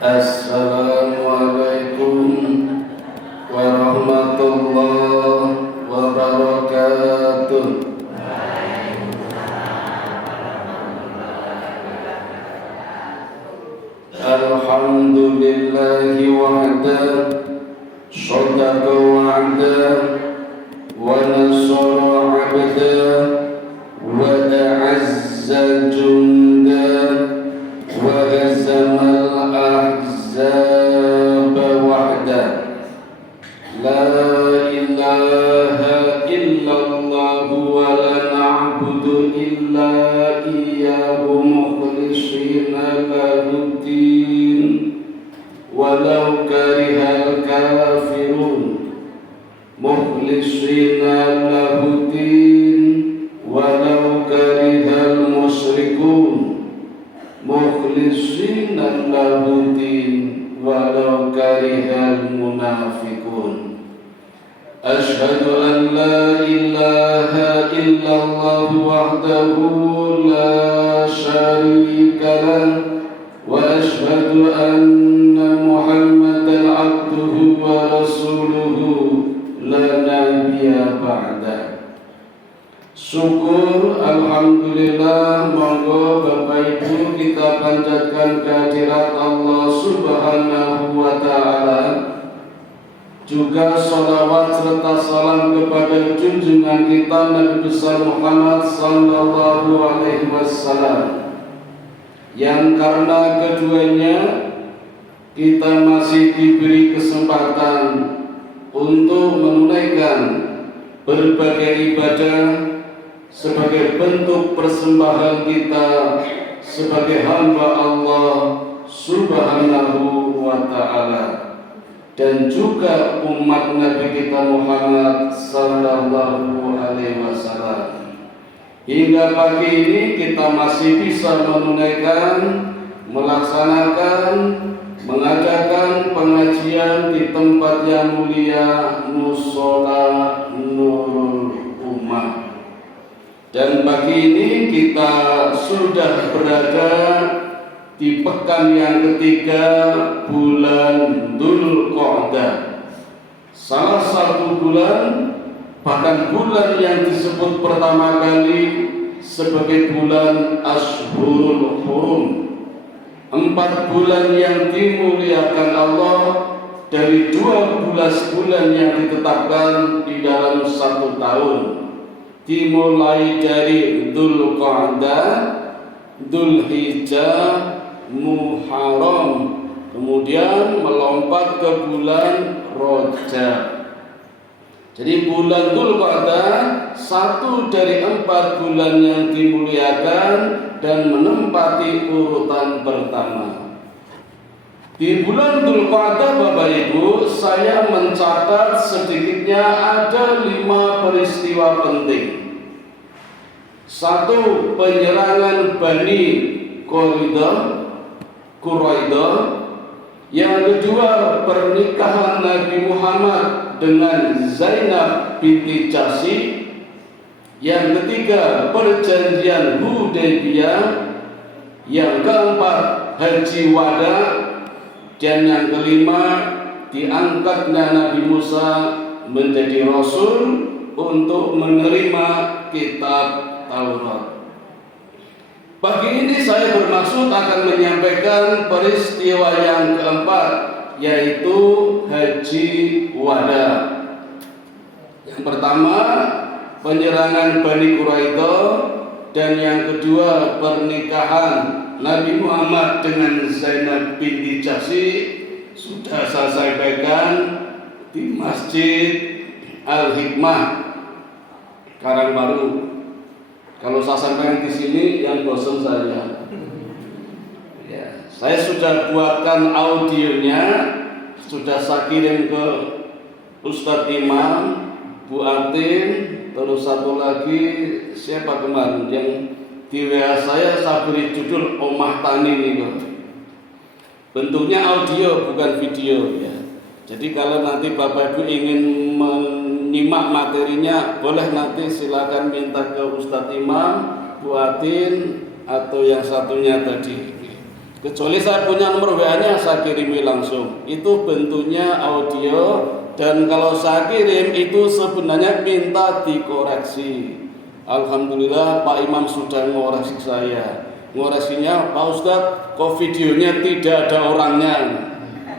Assalamualaikum warahmatullahi wabarakatuh. Alhamdulillahi wahda, shadaqa wa'da, wa nasara 'abda, wa a'azza junda, wa hazamal ahzaba wahda. La ilaha illallah wa la na'budu illa iyyahu mukhlishina lahuddin walau karihal kafirun. Mukhlishina lahuddin walau karihal musyrikun. Mukhlishina lahuddin walau karihal munafikun. Ashhadu an la ilaha illallah wahdahu la syarika lah, wa ashhadu anna Muhammadan abduhu wa rasuluhu la nabiyya ba'da. Syukur, alhamdulillah, monggo Bapak Ibu kita panjatkan kehadirat Allah Subhanahu wa ta'ala. Juga salawat serta salam kepada junjungan kita Nabi besar Muhammad sallallahu alaihi wasallam, yang karena keduanya kita masih diberi kesempatan untuk menunaikan berbagai ibadah sebagai bentuk persembahan kita sebagai hamba Allah Subhanahu wa ta'ala, dan juga umat Nabi kita Muhammad sallallahu alaihi wasallam. Hingga pagi ini kita masih bisa menunaikan, melaksanakan, mengadakan pengajian di tempat yang mulia Mushola Nurul Ummah. Dan pagi ini kita sudah berada di pekan yang ketiga bulan Dzulqa'dah, salah satu bulan, bahkan bulan yang disebut pertama kali sebagai bulan Ashhurul Hurum, 4 bulan yang dimuliakan Allah dari 12 bulan yang ditetapkan di dalam 1 tahun, dimulai dari Dzulqa'dah, Dzulhijjah, Muharram, kemudian melompat ke bulan Rajab. Jadi bulan Dzulqa'dah 1 dari 4 bulan yang dimuliakan dan menempati urutan pertama. Di bulan Dzulqa'dah, Bapak Ibu, saya mencatat sedikitnya ada 5 peristiwa penting. 1. Penyerangan Bani Quraidah. Yang kedua, pernikahan Nabi Muhammad dengan Zainab binti Jahsy. Yang ketiga, perjanjian Hudaybiyah. Yang keempat, haji wada. Dan yang kelima, diangkatnya Nabi Musa menjadi Rasul untuk menerima kitab Taurat. Pagi ini saya bermaksud akan menyampaikan peristiwa yang keempat, yaitu haji wada. Yang pertama, penyerangan Bani Quraidah, dan yang kedua, pernikahan Nabi Muhammad dengan Zainab binti Jahsy. Sudah saya sampaikan di Masjid Al-Hikmah Karangbaru. Kalau saya sampaikan di sini, yang bosan saya. Ya, saya sudah buatkan audionya, sudah saya kirim ke Ustadz Imam, Bu Atin, terus satu lagi siapa kemarin yang di WA saya beri judul Omah Tani nih. Bentuknya audio bukan video ya. Jadi kalau nanti Bapak Ibu ingin menyimak materinya, boleh nanti silakan minta ke Ustadz Imam, Bu Atin, atau yang satunya tadi. Kecuali saya punya nomor WA-nya, saya kirimi langsung. Itu bentuknya audio, dan kalau saya kirim itu sebenarnya minta dikoreksi. Alhamdulillah Pak Imam sudah mengoreksi saya. Ngoreksinya, Pak Ustadz, kok videonya tidak ada orangnya.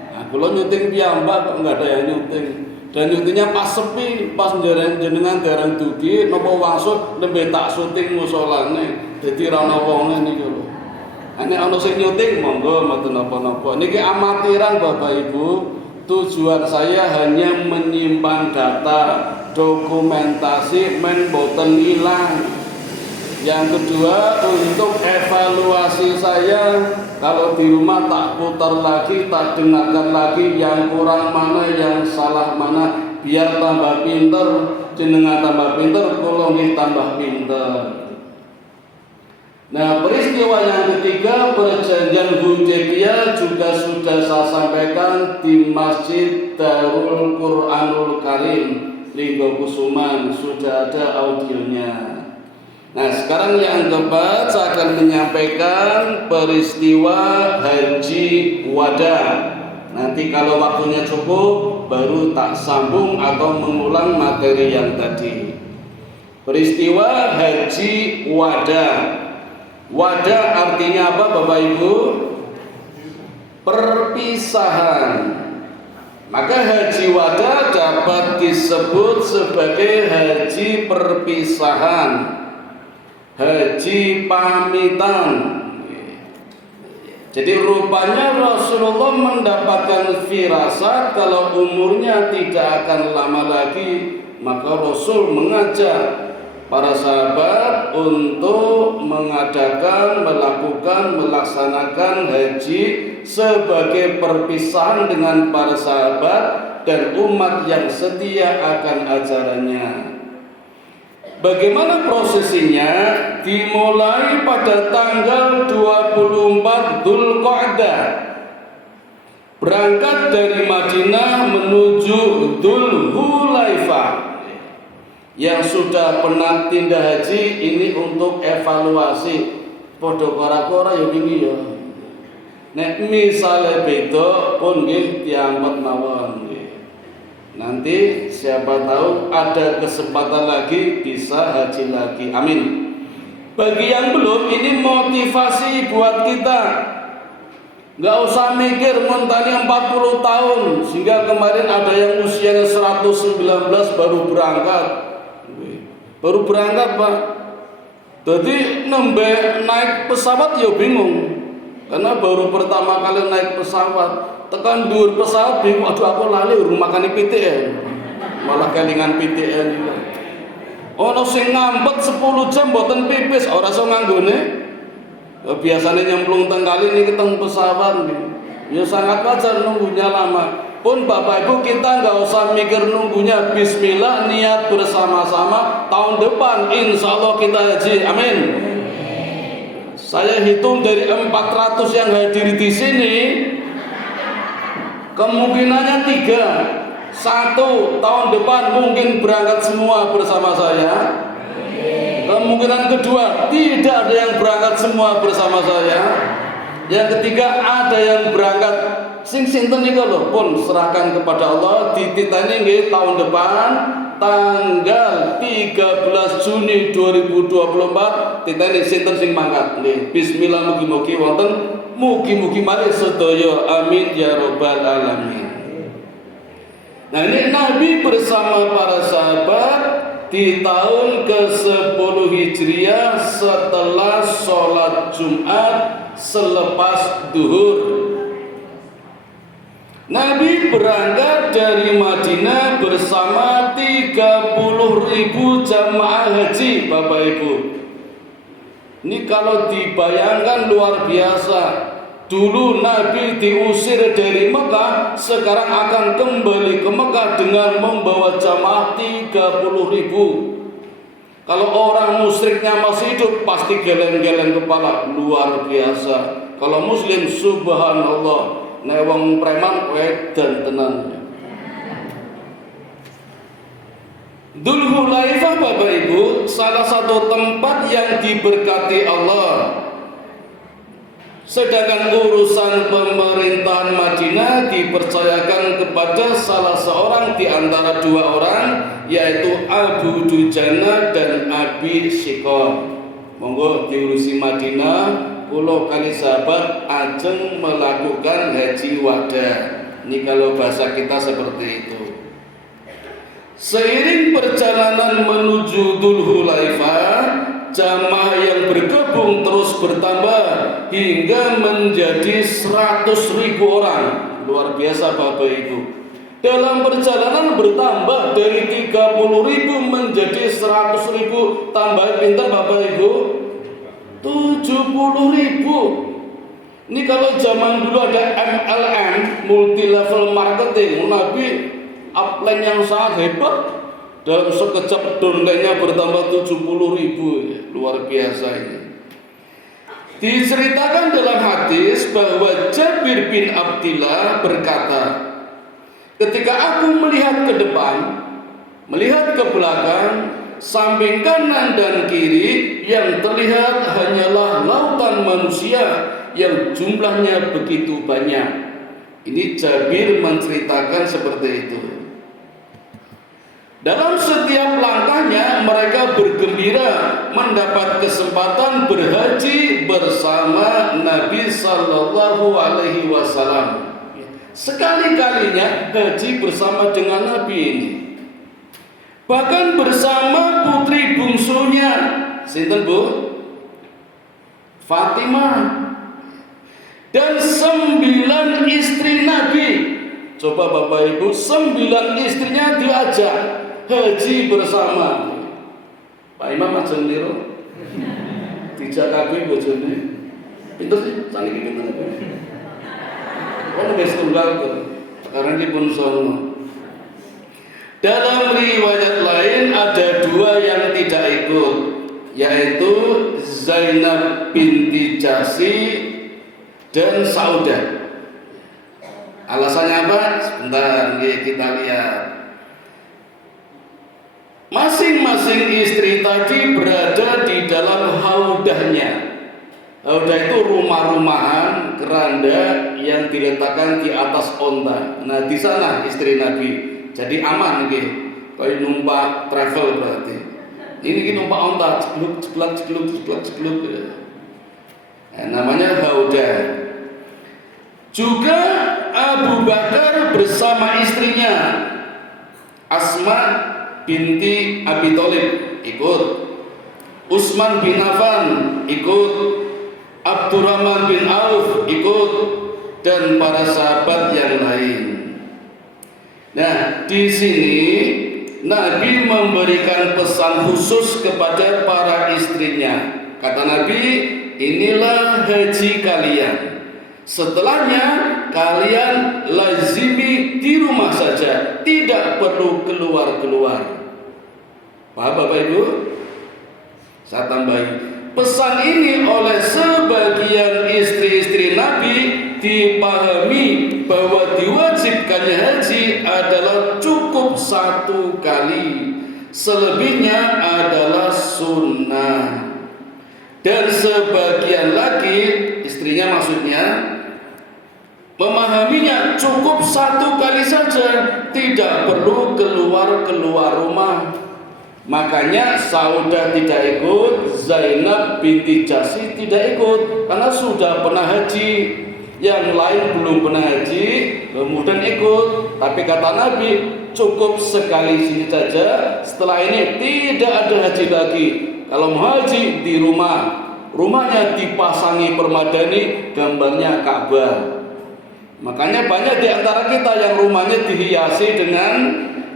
Nah, kalau nyuting piyambak kok nggak ada yang nyuting. Dan nyutingnya pas sepi, pas jenengan dereng dugi, nopo wangsut lebih tak syuting musolane. Jadi rana wonge niku lho. Nek ana sing nyuting monggo mboten napa-napa. Niki amatiran Bapak Ibu. Tujuan saya hanya menyimpan data, dokumentasi men boten ilang. Yang kedua, untuk evaluasi saya, kalau di rumah tak putar lagi, tak dengarkan lagi yang kurang mana, yang salah mana, biar tambah pinter, jenengan tambah pinter, kula nggih tambah pinter. Nah, peristiwa yang ketiga, perjanjian Hudaybiyah juga sudah saya sampaikan di Masjid Darul Quranul Karim Linggo Kusuman, sudah ada audionya. Nah, sekarang yang keempat saya akan menyampaikan peristiwa haji wada. Nanti kalau waktunya cukup baru tak sambung atau mengulang materi yang tadi. Peristiwa haji wada. Wada artinya apa Bapak Ibu? Perpisahan. Maka haji wada dapat disebut sebagai haji perpisahan, haji pamitan. Jadi rupanya Rasulullah mendapatkan firasat kalau umurnya tidak akan lama lagi, maka Rasul mengajak para sahabat untuk melaksanakan haji sebagai perpisahan dengan para sahabat dan umat yang setia akan ajarannya. Bagaimana prosesinya? Dimulai pada tanggal 24 Dzulqa'dah. Berangkat dari Madinah menuju Dzulhulaifah. Yang sudah pernah tindak haji ini untuk evaluasi. Podo kora-kora ya ini ya. Nek misale beda pun nggih diampet mawon. Nanti siapa tahu ada kesempatan lagi bisa haji lagi. Amin. Bagi yang belum, ini motivasi buat kita. Nggak usah mikir mentari 40 tahun, sehingga kemarin ada yang usianya 119 baru berangkat. Baru berangkat Pak. Jadi nembe naik pesawat ya bingung. Karena baru pertama kali naik pesawat. Tekan dhuwur pesawat bingung, aduh aku lali rumah makane PTN. Malah kelingan PTN. Ono sing ngampet 10 jam mboten pipis, ora iso nganggone. Biasanya nyemplung teng kali niki teng pesawat nggih. Ya sangat wajar nunggunya lama. Pun Bapak Ibu kita nggak usah mikir nunggunya. Bismillah, niat bersama-sama tahun depan insya Allah kita haji. Amin. Saya hitung dari 400 yang hadir di sini, kemungkinannya 3. 1, tahun depan mungkin berangkat semua bersama saya. Kemungkinan kedua, tidak ada yang berangkat semua bersama saya. Yang ketiga, ada yang berangkat sing sinten niku lho, pun serahkan kepada Allah. Dititani nggih tahun depan tanggal 13 Juni 2024 titani sinten sing mangkat nggih. Bismillah, mugi-mugi wonten, mugi-mugi malih sedaya. Amin ya rabbal alamin. Nah, ini Nabi bersama para sahabat di tahun ke-10 Hijriah setelah sholat Jumat selepas duhur. Nabi berangkat dari Madinah bersama 30.000 jamaah haji Bapak Ibu. Ini kalau dibayangkan luar biasa. Dulu Nabi diusir dari Mekah, sekarang akan kembali ke Mekah dengan membawa jamaah 30.000. Kalau orang musyriknya masih hidup pasti geleng-geleng kepala, luar biasa. Kalau muslim subhanallah, nek wong preman wedan tenan. Dzulhulaifah Bapak Ibu salah satu tempat yang diberkati Allah. Sedangkan urusan pemerintahan Madinah dipercayakan kepada salah seorang di antara dua orang, yaitu Abu Dujana dan Abi Syikor. Monggo diurusi Madinah, kula kali sahabat ajeng melakukan haji wada. Ini kalau bahasa kita seperti itu. Seiring perjalanan menuju Dzul Hulaifah, jamaah yang bergabung terus bertambah hingga menjadi 100.000 orang. Luar biasa Bapak Ibu. Dalam perjalanan bertambah dari 30.000 menjadi 100.000. Tambah pintar Bapak Ibu, 70.000. Ini kalau zaman dulu ada MLM, multi level marketing, Nabi upline yang sangat hebat. Dalam sekejap downline-nya bertambah 70.000. Luar biasa ini. Diceritakan dalam hadis bahwa Jabir bin Abdillah berkata, ketika aku melihat ke depan, melihat ke belakang, samping kanan dan kiri, yang terlihat hanyalah lautan manusia yang jumlahnya begitu banyak. Ini Jabir menceritakan seperti itu. Dalam setiap langkahnya mereka bergembira mendapat kesempatan berhaji bersama Nabi Sallallahu Alaihi Wasallam. Sekali-kalinya haji bersama dengan Nabi ini. Bahkan bersama putri bungsunya, sinten Bu? Fatimah. Dan 9 istri Nabi. Coba Bapak Ibu, 9 istrinya diajak haji bersama. Pak Imam ajeng niru. Dijak kabeh bojone. Pinter sih, saniki pinter. Ono wis tunggal kok. Sekarang dipun sono. Dalam riwayat lain ada 2 yang tidak ikut, yaitu Zainab binti Jahsy dan Saudah. Alasannya apa? Sebentar kita lihat. Masing-masing istri tadi berada di dalam haudahnya. Haudah itu rumah-rumahan, keranda yang diletakkan di atas onta. Nah, di sana istri Nabi. Jadi aman nggih. Kayak numpak travel berarti. Ini numpak onta, cekluk. Nah, namanya haudah. Juga Abu Bakar bersama istrinya Asma binti Abi Thalib ikut, Utsman bin Affan ikut, Abdurrahman bin Auf ikut, dan para sahabat yang lain. Nah, di sini Nabi memberikan pesan khusus kepada para istrinya. Kata Nabi, inilah haji kalian. Setelahnya kalian lazimi di rumah saja, tidak perlu keluar-keluar. Paham Bapak Ibu? Saya tambahi, pesan ini oleh sebagian istri-istri Nabi dipahami bahwa diwajibkannya haji adalah cukup 1 kali, selebihnya adalah sunnah. Dan sebagian lagi, istrinya maksudnya, memahaminya cukup 1 kali saja, tidak perlu keluar rumah. Makanya Saudah tidak ikut, Zainab binti Jahsy tidak ikut, karena sudah pernah haji. Yang lain belum pernah haji, kemudian ikut. Tapi kata Nabi, cukup sekali sini saja, setelah ini tidak ada haji lagi. Kalau mau haji di rumah, rumahnya dipasangi permadani, gambarnya Ka'bah. Makanya banyak di antara kita yang rumahnya dihiasi dengan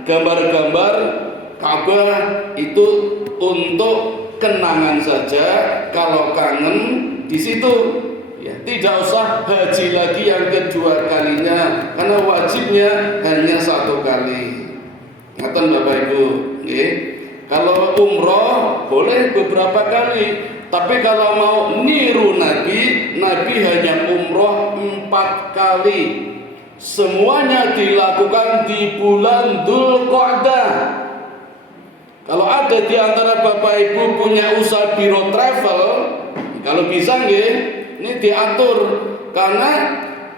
gambar-gambar Ka'bah, itu untuk kenangan saja. Kalau kangen di situ, ya tidak usah haji lagi yang kedua kalinya, karena wajibnya hanya 1 kali. Ngaten Bapak Ibu, nggih. Kalau umroh boleh beberapa kali, tapi kalau mau niru Nabi, Nabi hanya umroh 4 kali. Semuanya dilakukan di bulan Dzulqa'dah. Kalau ada di antara Bapak Ibu punya usaha biro travel, kalau bisa nggih, Ini diatur karena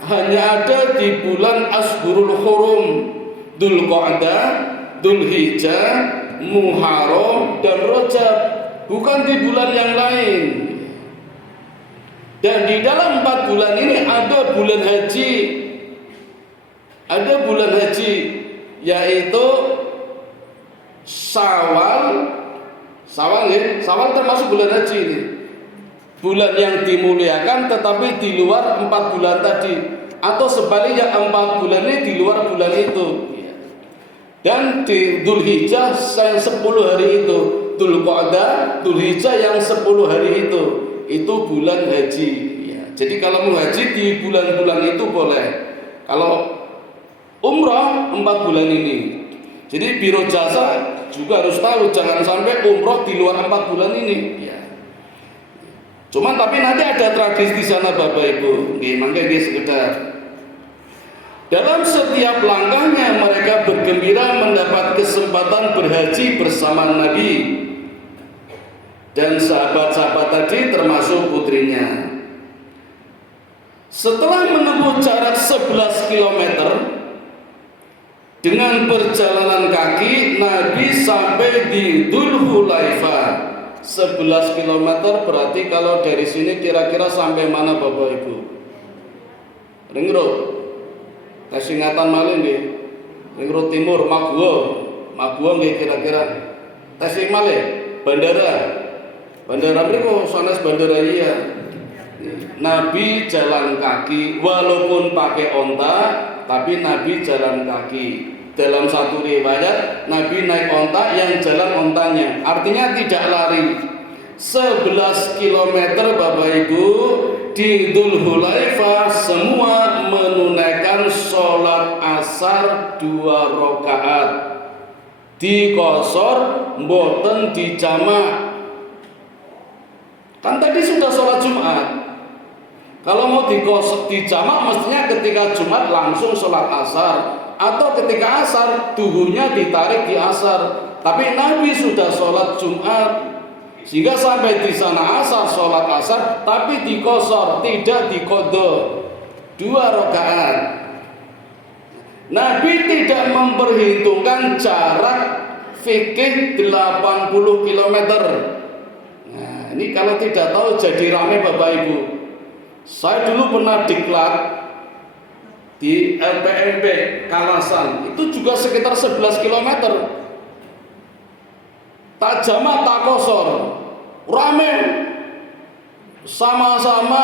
hanya ada di bulan Ashurul Hurum, Dzulqa'dah, Dzulhijjah, Muharram dan Rajab, bukan di bulan yang lain. Dan di dalam 4 bulan ini ada bulan haji. Ada bulan haji yaitu Syawal. Syawal termasuk bulan haji ini. Bulan yang dimuliakan tetapi di luar 4 bulan tadi, atau sebaliknya 4 bulan ini di luar bulan itu. Dan di Dzulhijjah yang 10 hari itu, Dzulqa'dah, Dzulhijjah yang 10 hari itu bulan haji. Jadi kalau mau haji di bulan-bulan itu boleh. Kalau umrah 4 bulan ini. Jadi biro jasa juga harus tahu, jangan sampai umroh di luar 4 bulan ini. Cuman tapi nanti ada tradisi di sana Bapak Ibu. Makanya dia sekedar dalam setiap langkahnya mereka bergembira mendapat kesempatan berhaji bersama Nabi dan sahabat-sahabat tadi termasuk putrinya. Setelah menempuh jarak 11 km dengan perjalanan kaki, Nabi sampai di Dzulhulaifah. 11 km berarti kalau dari sini kira-kira sampai mana Bapak Ibu? Ring Road, Tasingatan malih nggih. Ring Road Timur, Maguwo nggih kira-kira. Tasik malih, Bandara mriku sanes bandara iya. Nabi jalan kaki walaupun pakai onta, tapi Nabi jalan kaki. Dalam satu riwayat Nabi naik onta, yang jalan ontanya, artinya tidak lari. 11 km Bapak Ibu di Dzulhulaifah semua menunaikan sholat asar 2 rakaat, dikosor mboten dijamak. Kan tadi sudah sholat Jumat. Kalau mau dikosor dijamak mestinya ketika Jumat langsung sholat asar, atau ketika asar duhurnya ditarik di asar. Tapi Nabi sudah sholat Jumat, sehingga sampai di sana asar, sholat asar, tapi dikosor, tidak diqadha 2 rakaat. Nabi tidak memperhitungkan jarak fikih 80 km. Nah, ini kalau tidak tahu jadi rame Bapak Ibu. Saya dulu pernah diklat di LPMP Kalasan, itu juga sekitar 11 km. Tak jamak tak kosor, rame, sama-sama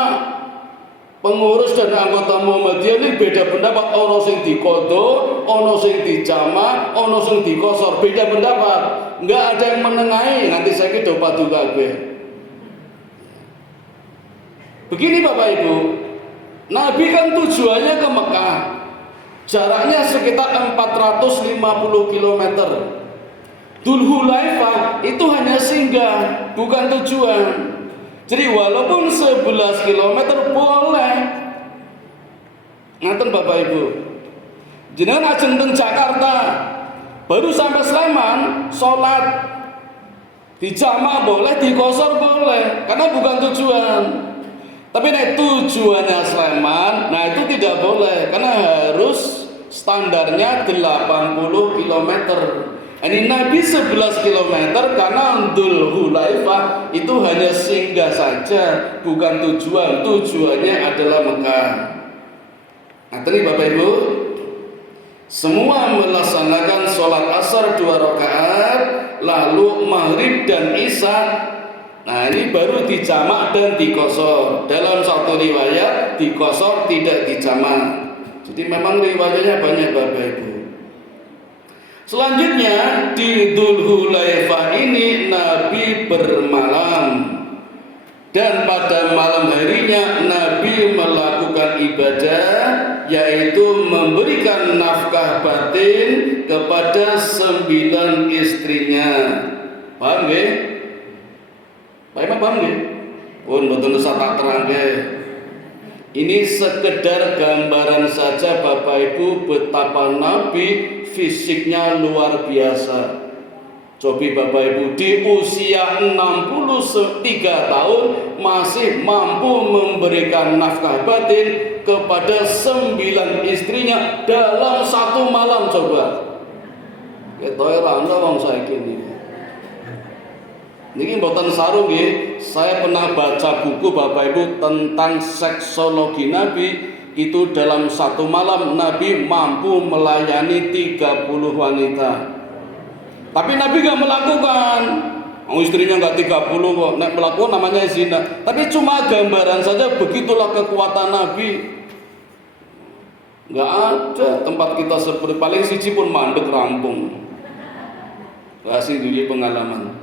pengurus dan anggota Muhammadiyah ini beda pendapat. Ono sing diqadha, ono sing dijamak, ono sing dikosor, beda pendapat. Enggak ada yang menengahi. Nanti saya kira padu kabeh. Begini Bapak Ibu, Nabi kan tujuannya ke Mekah, jaraknya sekitar 450 km. Dzulhulaifah itu hanya singgah, bukan tujuan. Jadi walaupun 11 km boleh. Ngaten Bapak Ibu. Jenengan ajeng teng Jakarta, baru sampai Sleman, sholat dijamak boleh, dikosor boleh, karena bukan tujuan. Tapi nek tujuannya Sleman, nah itu tidak boleh, karena harus standarnya 80 km. Ini Nabi 11 km karena Dzulhulaifah itu hanya singgah saja, bukan tujuan. Tujuannya adalah Mekah. Nah, tadi Bapak Ibu, semua melaksanakan sholat asar 2 rakaat, lalu maghrib dan isya. Nah ini baru dijamak dan dikosor. Dalam satu riwayat dikosor tidak dijamak. Jadi memang riwayatnya banyak Bapak Ibu. Selanjutnya di Dzulhulaifah ini Nabi bermalam, dan pada malam harinya Nabi melakukan ibadah, yaitu memberikan nafkah batin kepada 9 istrinya. Paham nggih? Baik, paham nggih? Pun mboten usah tak terangke. Ini sekedar gambaran saja Bapak Ibu betapa Nabi fisiknya luar biasa. Cobi Bapak Ibu, di usia 63 tahun masih mampu memberikan nafkah batin kepada 9 istrinya dalam satu malam. Coba ketoke ra ono wong saiki niki. Niki mboten sarung nggih. Saya pernah baca buku Bapak Ibu tentang seksologi Nabi. Itu dalam satu malam Nabi mampu melayani 30 wanita. Tapi Nabi gak melakukan. Istrinya gak 30 kok. Nek melakukan namanya zina. Tapi cuma gambaran saja, begitulah kekuatan Nabi. Gak ada tempat kita seperti paling siji pun mandek rampung. Kasih dulu pengalaman.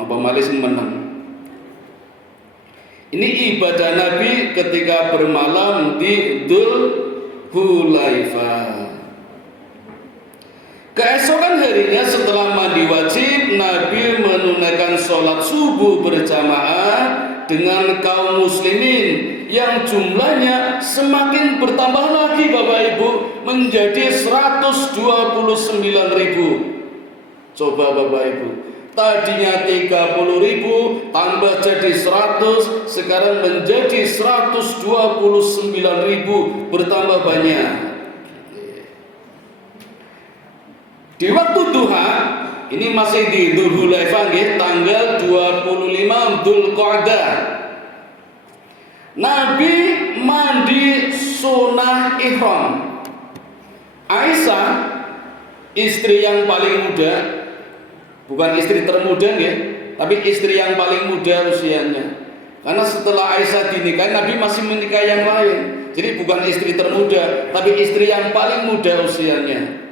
Apa malis menang. Ini ibadah Nabi ketika bermalam di Dzul Hulaifah. Keesokan harinya setelah mandi wajib, Nabi menunaikan sholat subuh berjamaah dengan kaum muslimin yang jumlahnya semakin bertambah lagi Bapak Ibu menjadi 129.000. Coba Bapak Ibu, tadinya 30.000 tambah jadi 100, sekarang menjadi 129.000, bertambah banyak. Di waktu duha, ini masih di Dzul Hulaifah, tanggal 25 Dzulqa'dah. Nabi mandi sunah ihram. Aisyah, istri yang paling muda, bukan istri termuda tapi istri yang paling muda usianya. Karena setelah Aisyah dinikahi, Nabi masih menikah yang lain. Jadi bukan istri termuda, tapi istri yang paling muda usianya.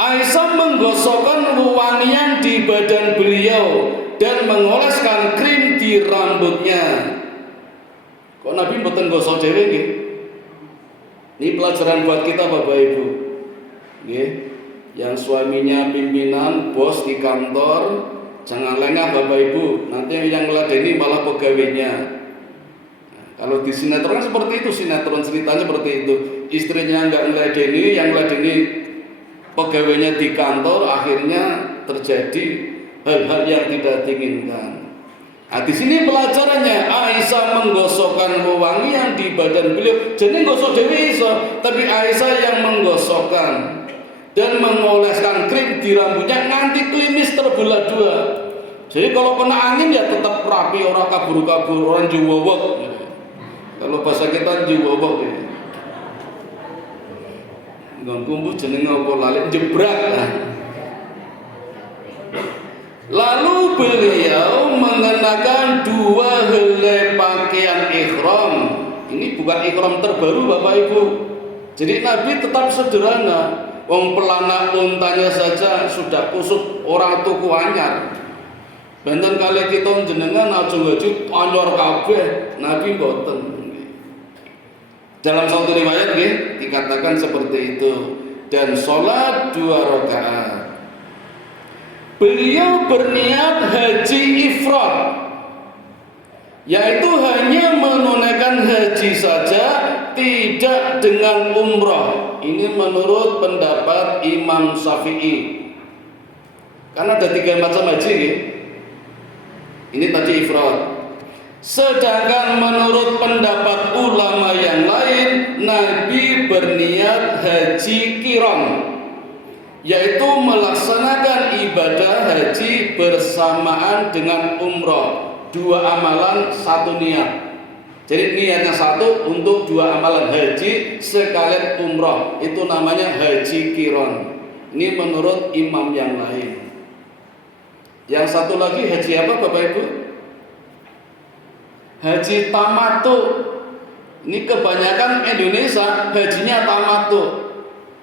Aisyah menggosokkan wewangian di badan beliau dan mengoleskan krim di rambutnya. Kok Nabi mboten gosok dhewe nggih? Ini pelajaran buat kita Bapak Ibu. Nggih. Yang suaminya pimpinan, bos di kantor, jangan lengah Bapak Ibu. Nanti yang ngeladeni malah pegawainya. Kalau di sinetron seperti itu, sinetron ceritanya seperti itu. Istrinya enggak ngeladeni, yang ngeladeni pegawainya di kantor, akhirnya terjadi hal-hal yang tidak diinginkan. Nah, di sini pelajarannya, Aisyah menggosokkan wewangian di badan beliau. Jadi gosok dewi iso, tapi Aisyah yang menggosokkan dan mengoleskan krim di rambutnya nganti klimis terbelah dua. Jadi kalau kena angin ya tetap rapi, orang kabur-kabur, orang jiwowok. Kalau bahasa kita jiwowok ya. Ngomong jenenge apa lali jebrak. Lalu beliau mengenakan 2 helai pakaian ihram. Ini bukan ihram terbaru Bapak Ibu. Jadi Nabi tetap sederhana. Wong pelana untanya saja sudah kusut orang tuku anyar. Benten kali kita jenengan aju-aju anyar kabeh, Nabi mboten. Dalam satu riwayat dikatakan seperti itu. Dan sholat 2 rakaat. Beliau berniat haji ifrad, yaitu hanya menunaikan haji saja, tidak dengan umrah. Ini menurut pendapat Imam Syafi'i. Karena ada 3 macam haji. Ini tadi ifrad. Sedangkan menurut pendapat ulama yang lain, Nabi berniat haji qiran, yaitu melaksanakan ibadah haji bersamaan dengan umrah. 2 amalan 1 niat. Jadi niatnya 1 untuk 2 amalan haji sekalian umrah. Itu namanya haji qiran. Ini menurut imam yang lain. Yang satu lagi haji apa Bapak Ibu? Haji tamattu. Ini kebanyakan Indonesia hajinya tamattu.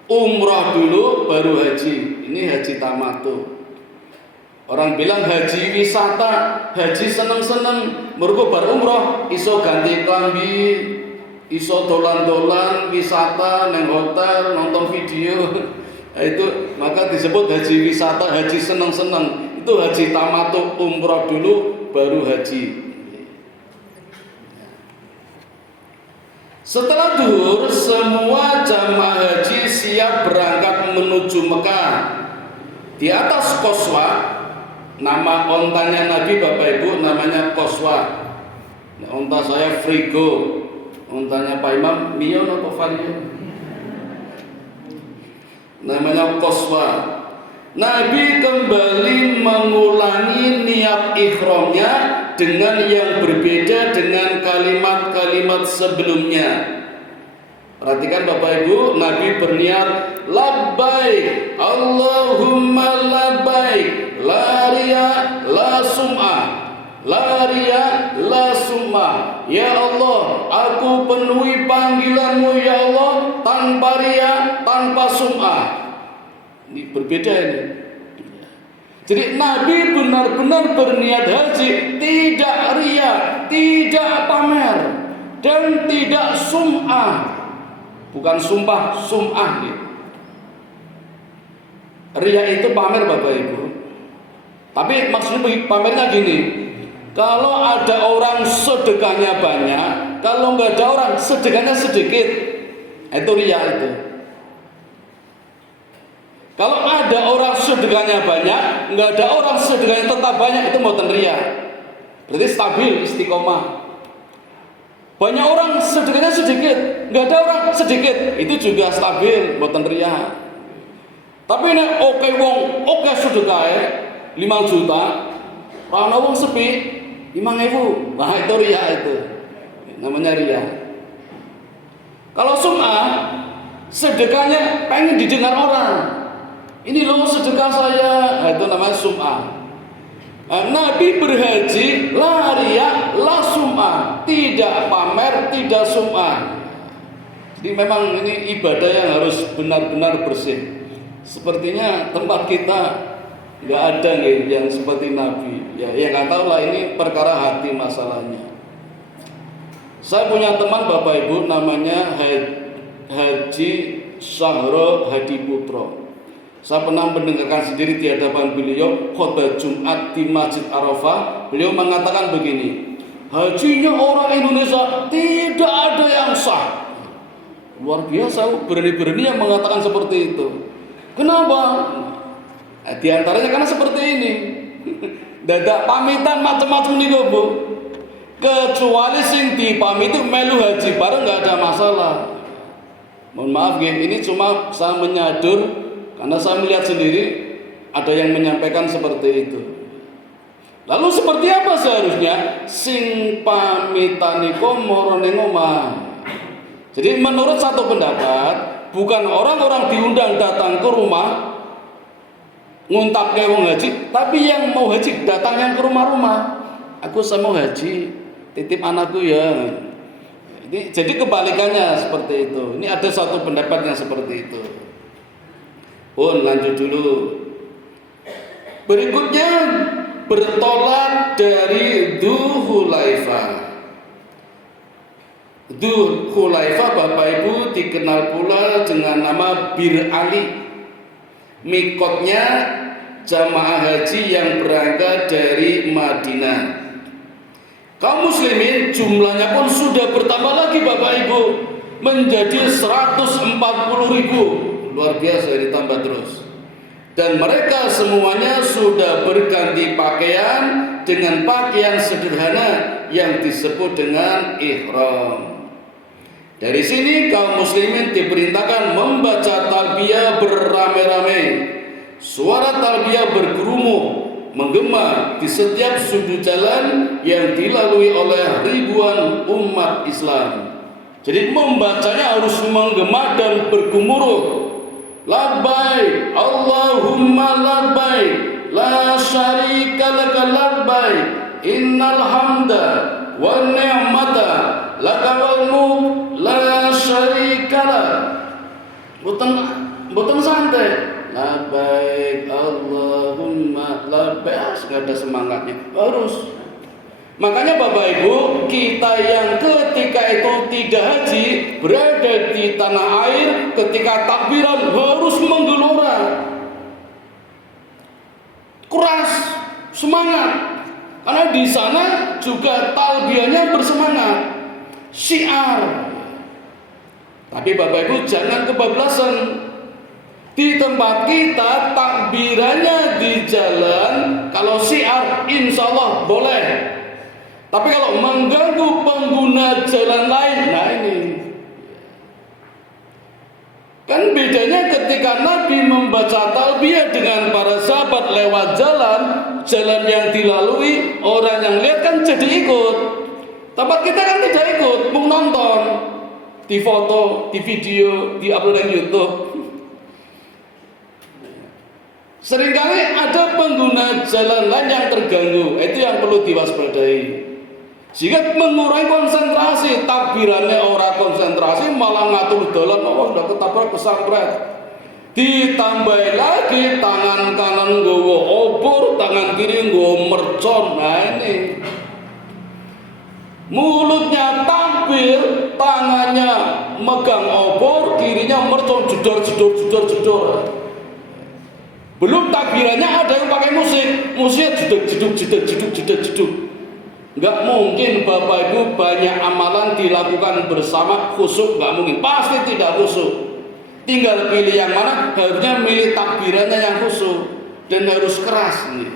Umrah dulu baru haji. Ini haji tamattu. Orang bilang haji wisata, haji seneng-seneng, mergo bar umrah iso ganti klambi, iso dolan-dolan wisata neng hotel, nonton video. Nah, itu maka disebut haji wisata, haji seneng-seneng. Itu haji tamattu, umrah dulu baru haji. Setelah duhur, semua jamaah haji siap berangkat menuju Mekah. Di atas Qaswa, nama ontanya Nabi Bapak Ibu namanya Qaswa. Onta saya Frigo, ontanya Pak Imam Mion atau Vario? Namanya Qaswa. Nabi kembali mengulangi niat ihramnya dengan yang berbeda dengan kalimat-kalimat sebelumnya. Perhatikan Bapak Ibu, Nabi berniat labbaik Allahumma labbaik la riya la sum'ah, la riya la sum'ah. Ya Allah, aku penuhi panggilanmu ya Allah tanpa riya, tanpa sum'ah. Ini berbeda ini. Jadi Nabi benar-benar berniat haji, tidak riya, tidak pamer, dan tidak sum'ah. Bukan sumpah, sum'ah gitu. Riya itu pamer Bapak Ibu. Tapi maksudnya pamernya gini, kalau ada orang sedekahnya banyak, kalau nggak ada orang sedekahnya sedikit, itu riya itu. Kalau ada orang sedekahnya banyak, nggak ada orang sedekahnya tetap banyak, itu mboten riya. Berarti stabil, istiqomah. Banyak orang sedekahnya sedikit, nggak ada orang sedikit, itu juga stabil, mboten riya. Tapi nek oke wong, oke sedekah 5 juta, ana wong sepi 5.000, nah itu riya itu. Namanya riya. Kalau sum'ah, sedekahnya pengen didengar orang. Ini loh sedekah saya, nah, itu namanya sum'ah. Nabi berhaji la riya la sum'ah, tidak pamer, tidak sum'ah. Jadi memang ini ibadah yang harus benar-benar bersih. Sepertinya tempat kita nggak ada nih yang seperti Nabi. Ya nggak tahu lah, ini perkara hati masalahnya. Saya punya teman Bapak Ibu namanya Haji Sahro Hadi Putro. Saya pernah mendengarkan sendiri di hadapan beliau khutbah Jumat di Masjid Arafah. Beliau mengatakan begini, hajinya orang Indonesia tidak ada yang sah. Luar biasa, berani-berani yang mengatakan seperti itu. Kenapa? Nah, di antaranya karena seperti ini. Dadak pamitan macam-macam nih Bu. Kecuali sing dipamiti melu haji bareng nggak ada masalah. Mohon maaf ini cuma saya menyadur karena saya melihat sendiri ada yang menyampaikan seperti itu. Lalu seperti apa seharusnya? Sing pamitaniko morone ngomah. Jadi menurut satu pendapat, bukan orang-orang diundang datang ke rumah nguntak ke wong haji, tapi yang mau haji datang yang ke rumah-rumah. Aku mau haji, titip anakku ya. Jadi kebalikannya seperti itu. Ini ada satu pendapat yang seperti itu. Lanjut dulu. Berikutnya bertolak dari Dzulhulaifah. Dzulhulaifah Bapak Ibu dikenal pula dengan nama Bir Ali. Mikotnya jamaah haji yang berangkat dari Madinah. Kaum muslimin jumlahnya pun sudah bertambah lagi Bapak Ibu, menjadi 140.000. Luar biasa, ditambah terus. Dan mereka semuanya sudah berganti pakaian dengan pakaian sederhana yang disebut dengan ihram. Dari sini kaum muslimin diperintahkan membaca talbiyah beramai-ramai. Suara talbiyah bergerumuh, menggema di setiap sudut jalan yang dilalui oleh ribuan umat Islam. Jadi membacanya harus menggema dan bergemuruh. Labbaik Allahumma labbaik la syarika laka labbaik innal hamda wan ni'mata laka wal mulk la syarika lak. Boten santai. Labbaik Allahumma labbaik, enggak ada semangatnya. Harus. Makanya Bapak Ibu, kita yang ketika itu tidak haji, berada di tanah air, ketika takbiran harus menggelora, keras, semangat. Karena di sana juga talbiyahnya bersemangat, syiar. Tapi Bapak Ibu jangan kebablasan. Di tempat kita takbirannya di jalan, kalau syiar insya Allah boleh. Tapi kalau mengganggu pengguna jalan lain, nah ini kan bedanya ketika Nabi membaca talbiyah dengan para sahabat lewat jalan yang dilalui, orang yang lihat kan jadi ikut. Tempat kita kan tidak ikut, mau nonton, di foto, di video, di upload di YouTube. Seringkali ada pengguna jalan lain yang terganggu, itu yang perlu diwaspadai. Sehingga mengurangi konsentrasi, takbirannya orang konsentrasi malah ngatur dalan, oh sudah ketabrak kesambret. Ditambah lagi tangan kanan nggawa obor, tangan kiri nggawa mercon. Nah ini mulutnya takbir, tangannya megang obor, kirinya mercon, jedor. Belum takbirannya ada yang pakai musiknya jeduk. Enggak mungkin Bapak Ibu banyak amalan dilakukan bersama khusyuk, enggak mungkin, pasti tidak khusyuk. Tinggal pilih yang mana, harusnya milih takbirannya yang khusyuk dan harus keras nih.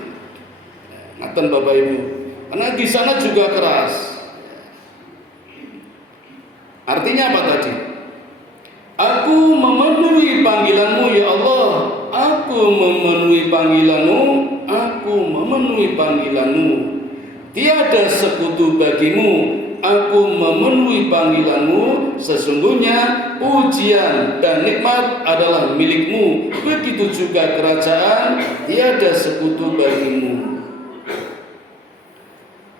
Ngaten Bapak Ibu, karena di sana juga keras. Artinya apa tadi? Aku memenuhi panggilanmu ya Allah. Aku memenuhi panggilanmu. Tiada sekutu bagimu. Aku memenuhi panggilanmu. Sesungguhnya pujian dan nikmat adalah milikmu. Begitu juga kerajaan. Tiada sekutu bagimu.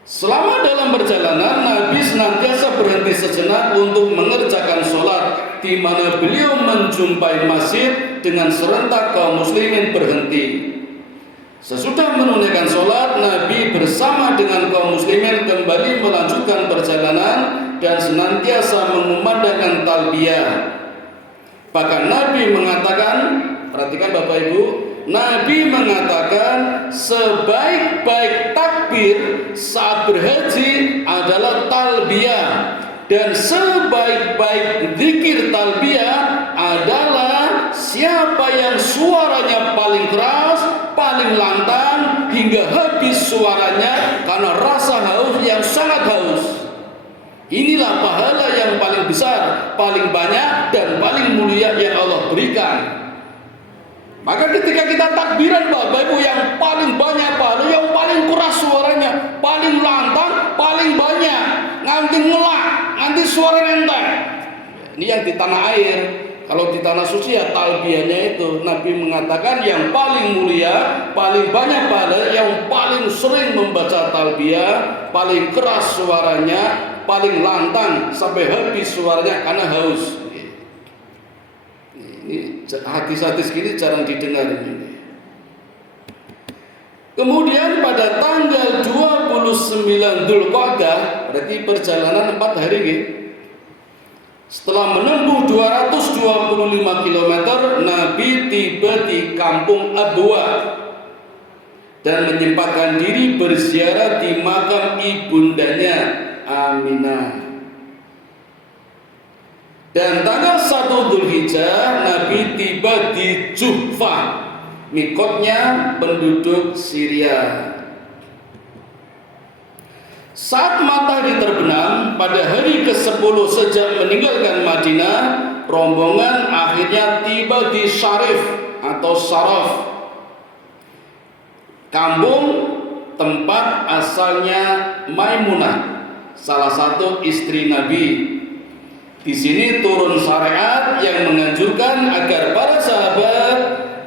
Selama dalam perjalanan, Nabi senantiasa berhenti sejenak untuk mengerjakan sholat, di mana beliau menjumpai masjid dengan serentak kaum muslimin berhenti. Sesudah menunaikan sholat, Nabi bersama dengan kaum muslimin kembali melanjutkan perjalanan dan senantiasa mengumandangkan talbiyah. Bahkan Nabi mengatakan, perhatikan Bapak Ibu, Nabi mengatakan sebaik-baik takbir saat berhaji adalah talbiyah, dan sebaik-baik zikir talbiyah adalah siapa yang suaranya paling keras, paling lantang hingga habis suaranya karena rasa haus yang sangat haus. Inilah pahala yang paling besar, paling banyak dan paling mulia yang Allah berikan. Maka ketika kita takbiran Bapak Ibu, yang paling banyak pahala, yang paling keras suaranya, paling lantang, paling banyak, nganti ngelak, nganti suara nenteng. Ini yang di tanah air. Kalau di tanah suci ya talbiyahnya itu Nabi mengatakan yang paling mulia, paling banyak pahala, yang paling sering membaca talbiyah, paling keras suaranya, paling lantang sampai habis suaranya karena haus. Ini hadis-hadis gini jarang didengar ini. Kemudian pada tanggal 29 Dzulqa'dah, berarti perjalanan 4 hari ini, setelah menempuh 225 km, Nabi tiba di kampung Abwa dan menyempatkan diri berziarah di makam ibundanya Aminah. Dan tanggal 1 Dzulhijjah Nabi tiba di Juhfah, mikotnya penduduk Syria. Saat matahari terbenam pada hari ke-10 sejak meninggalkan Madinah, rombongan akhirnya tiba di Syarif atau Syaraf, kampung tempat asalnya Maimunah, salah satu istri Nabi. Di sini turun syariat yang menganjurkan agar para sahabat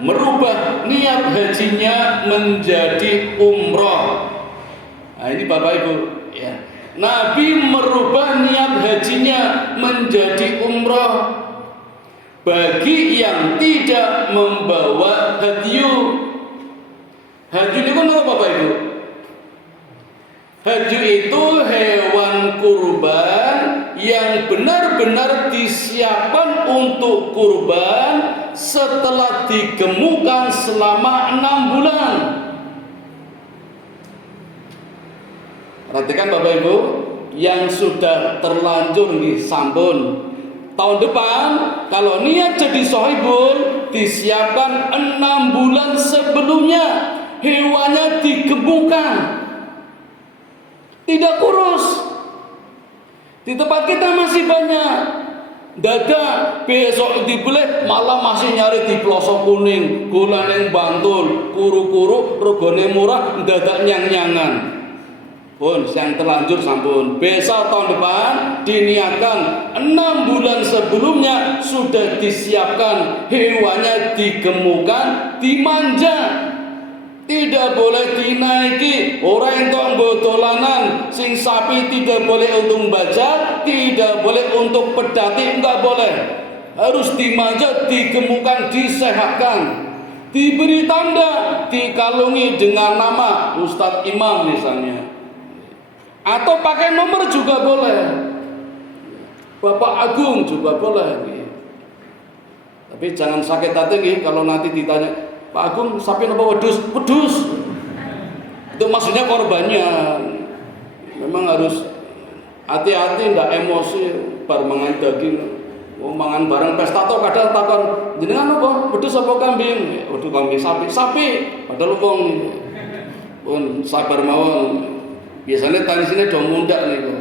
merubah niat hajinya menjadi umroh. Nah ini Bapak Ibu ya. Nabi merubah niat hajinya menjadi umroh bagi yang tidak membawa hadyu. Hadyu itu kan apa Bapak Ibu? Hadyu itu hewan kurban yang benar-benar disiapkan untuk kurban setelah digemukkan selama 6 bulan. Perhatikan Bapak Ibu, yang sudah terlanjur nih sampun. Tahun depan kalau niat jadi sohibul disiapkan 6 bulan sebelumnya. Hewannya digemukkan, tidak kurus. Di tempat kita masih banyak dada, besok dibeli malah masih nyari di pelosok kuning, gulane Bantul, kuru-kuru, regane murah, dadak nyang-nyangan. Pun yang terlanjur sampun. Besok tahun depan diniatkan 6 bulan sebelumnya sudah disiapkan, hewannya digemukkan, dimanja. Tidak boleh dinaiki. Orang yang dolanan sing sapi tidak boleh untuk baca, tidak boleh untuk pedati, enggak boleh. Harus dimanja, digemukkan, disehatkan, diberi tanda, dikalungi dengan nama Ustadz Imam misalnya, atau pakai nomor juga boleh, Bapak Agung juga boleh. Tapi jangan sakit hati kalau nanti ditanya, Pak Agung sapi apa wedus? Wedus. Itu maksudnya korbannya. Memang harus hati-hati, ndak emosi bar mangan daging. Mangan barang pesta to kadang takon, jenengan apa? Wedus apa kambing? Wedus kambing, sapi. Padahal wong pun sabar mawon. Biasanya tani sini do mundak niku.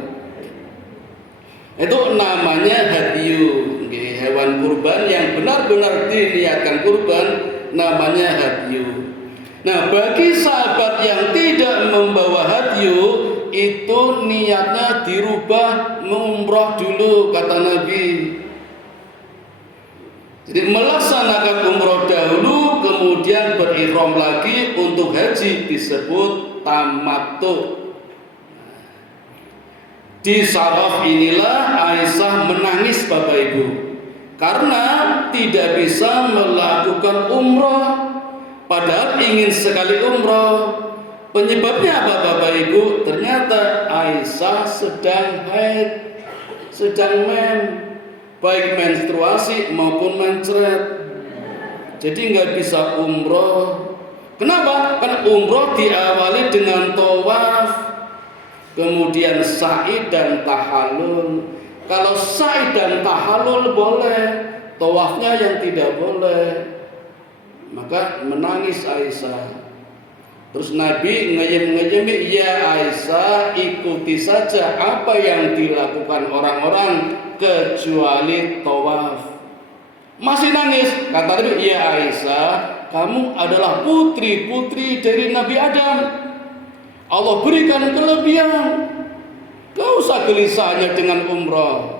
Itu namanya hadyu, hewan kurban yang benar-benar diniatkan kurban, namanya hadyu. Nah, bagi sahabat yang tidak membawa hadyu, itu niatnya dirubah, umroh dulu kata Nabi. Jadi melaksanakan umroh dahulu, kemudian berihram lagi untuk haji, disebut tamattu. Di Saraf inilah Aisyah menangis Bapak Ibu, karena tidak bisa melakukan umroh, padahal ingin sekali umroh. Penyebabnya apa Bapak Ibu? Ternyata Aisyah sedang haid, sedang baik menstruasi maupun mencret. Jadi nggak bisa umroh. Kenapa? Karena umroh diawali dengan tawaf, kemudian sa'i dan tahallul. Kalau sa'i dan tahallul boleh, tawafnya yang tidak boleh. Maka menangis Aisyah. Terus Nabi ngeyem-ngeyemi, ya Aisyah, ikuti saja apa yang dilakukan orang-orang kecuali tawaf. Masih nangis. Kata Nabi, ya Aisyah, kamu adalah putri-putri dari Nabi Adam. Allah berikan kelebihan. Gak usah gelisahnya dengan umrah.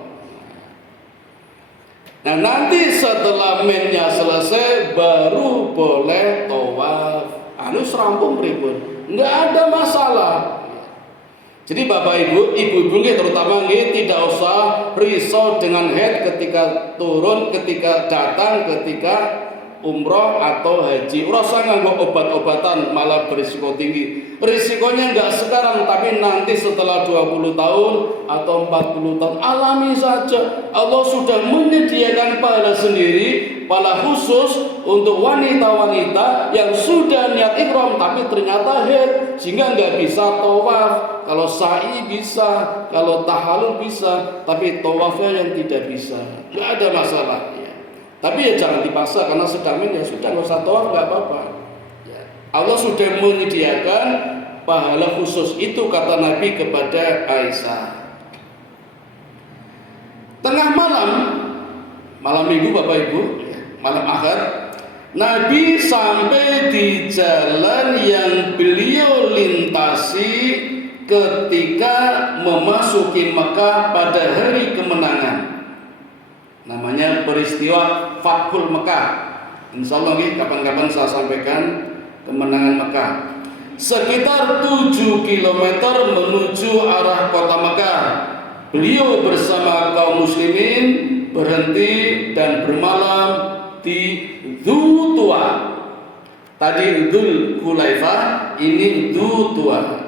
Nah, nanti setelah mennya selesai baru boleh tawaf. Anu serampung pripun? Enggak ada masalah. Jadi Bapak Ibu, ibu-ibu terutama tidak usah risau dengan haid ketika turun, ketika datang, ketika umroh atau haji. Rasa nganggo obat-obatan malah berisiko tinggi. Risikonya enggak sekarang, tapi nanti setelah 20 tahun atau 40 tahun. Alami saja. Allah sudah menyediakan pahala sendiri, pahala khusus untuk wanita-wanita yang sudah niat ihram tapi ternyata haid, sehingga enggak bisa tawaf. Kalau sa'i bisa, kalau tahallul bisa, tapi tawafnya yang tidak bisa. Enggak ada masalah. Tapi ya jangan dipaksa, karena sedang ya sudah, nggak usah tawaf, nggak apa-apa. Allah sudah menyediakan pahala khusus itu, kata Nabi kepada Aisyah. Tengah malam minggu Bapak Ibu, malam Ahad, Nabi sampai di jalan yang beliau lintasi ketika memasuki Mekah pada hari kemenangan. Namanya peristiwa Fathul Mekah. Insya Allah kapan-kapan saya sampaikan kemenangan Mekah. Sekitar 7 km menuju arah kota Mekah, beliau bersama kaum muslimin berhenti dan bermalam di Dzul-Tuwa. Tadi Dzul Hulaifah, ini Dzul-Tuwa.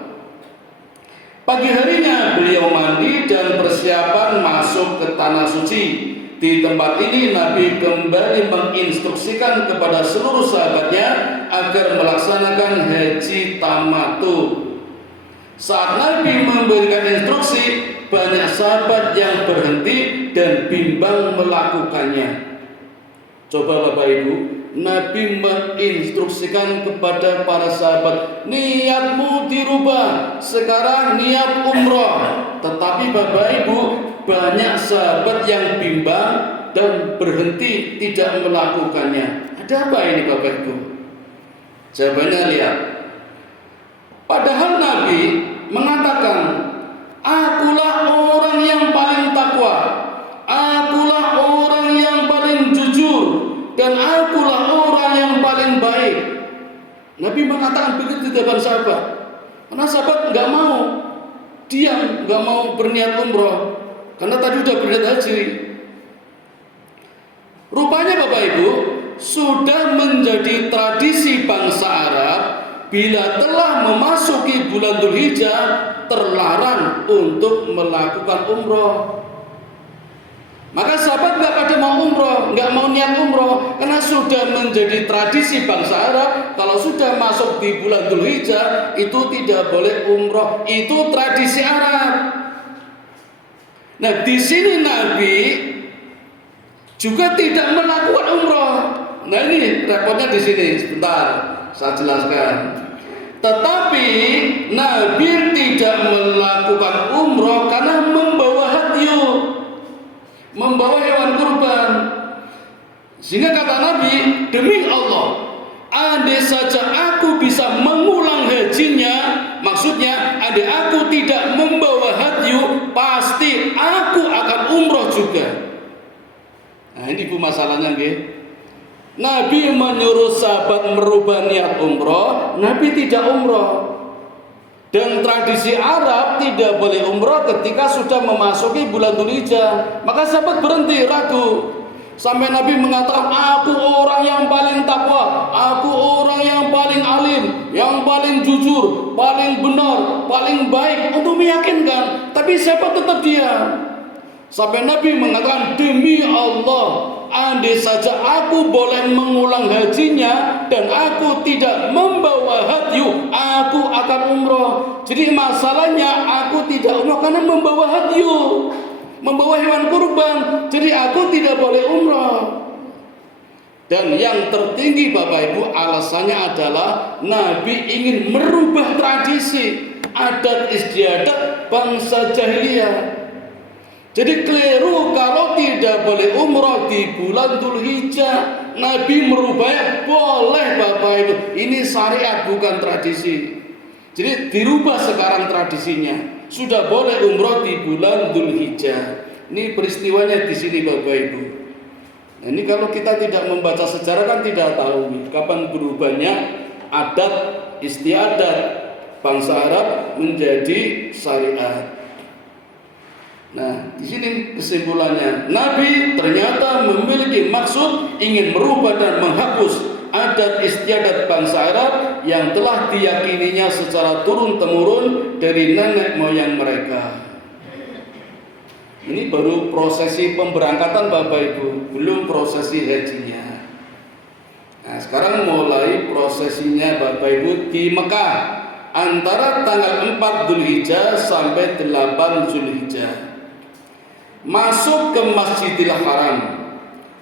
Pagi harinya beliau mandi dan persiapan masuk ke tanah suci. Di tempat ini Nabi kembali menginstruksikan kepada seluruh sahabatnya agar melaksanakan haji tamattu. Saat Nabi memberikan instruksi, banyak sahabat yang berhenti dan bimbang melakukannya. Coba Bapak Ibu, Nabi menginstruksikan kepada para sahabat, niatmu dirubah, sekarang niat umroh. Tetapi Bapak Ibu, banyak sahabat yang bimbang dan berhenti tidak melakukannya. Ada apa ini Bapak Ibu? Jawabannya lihat. Padahal Nabi mengatakan, akulah orang yang paling takwa, akulah orang yang paling jujur, dan akulah orang yang paling baik. Nabi mengatakan begitu di depan sahabat. Karena sahabat nggak mau diam, nggak mau berniat umroh, karena tadi sudah berniat haji. Rupanya Bapak Ibu, sudah menjadi tradisi bangsa Arab, bila telah memasuki bulan Dzulhijjah terlarang untuk melakukan umroh. Maka sahabat nggak pada mau umroh, nggak mau niat umroh, karena sudah menjadi tradisi bangsa Arab. Kalau sudah masuk di bulan Dzulhijjah itu tidak boleh umroh, itu tradisi Arab. Nah di sini Nabi juga tidak melakukan umroh. Nah ini repotnya di sini. Sebentar, saya jelaskan. Tetapi Nabi tidak melakukan umroh karena membawa hadyu, membawa hewan kurban. Sehingga kata Nabi, demi Allah, andai saja aku bisa mengulang hajinya, maksudnya andai aku tidak membawa hadyu, pasti aku akan umroh juga. Nah ini Bu masalahnya nggih. Nabi menyuruh sahabat merubah niat umroh, Nabi tidak umroh. Dan tradisi Arab tidak boleh umroh ketika sudah memasuki bulan Dzulhijjah. Maka sahabat berhenti, ragu. Sampai Nabi mengatakan, aku orang yang paling takwa, aku orang yang paling alim, yang paling jujur, paling benar, paling baik, untuk meyakinkan. Tapi sahabat tetap diam. Sampai Nabi mengatakan, demi Allah, andai saja aku boleh mengulang hajinya dan aku tidak membawa hadyu, aku akan umroh. Jadi masalahnya aku tidak umroh karena membawa hadyu, membawa hewan kurban. Jadi aku tidak boleh umroh. Dan yang tertinggi Bapak Ibu, alasannya adalah Nabi ingin merubah tradisi adat istiadat bangsa jahiliyah. Jadi keliru kalau tidak boleh umroh di bulan Dzulhijjah. Nabi merubah, boleh Bapak Ibu. Ini syariat bukan tradisi. Jadi dirubah sekarang tradisinya. Sudah boleh umroh di bulan Dzulhijjah. Ini peristiwanya di sini Bapak Ibu. Nah, ini kalau kita tidak membaca sejarah kan tidak tahu kapan berubahnya adat istiadat bangsa Arab menjadi syariat. Nah, di sini kesimpulannya, Nabi ternyata memiliki maksud ingin merubah dan menghapus adat istiadat bangsa Arab yang telah diyakininya secara turun-temurun dari nenek moyang mereka. Ini baru prosesi pemberangkatan Bapak Ibu, belum prosesi hajinya. Nah, sekarang mulai prosesinya Bapak Ibu di Mekah antara tanggal 4 Dzulhijjah sampai 8 Dzulhijjah. Masuk ke Masjidil Haram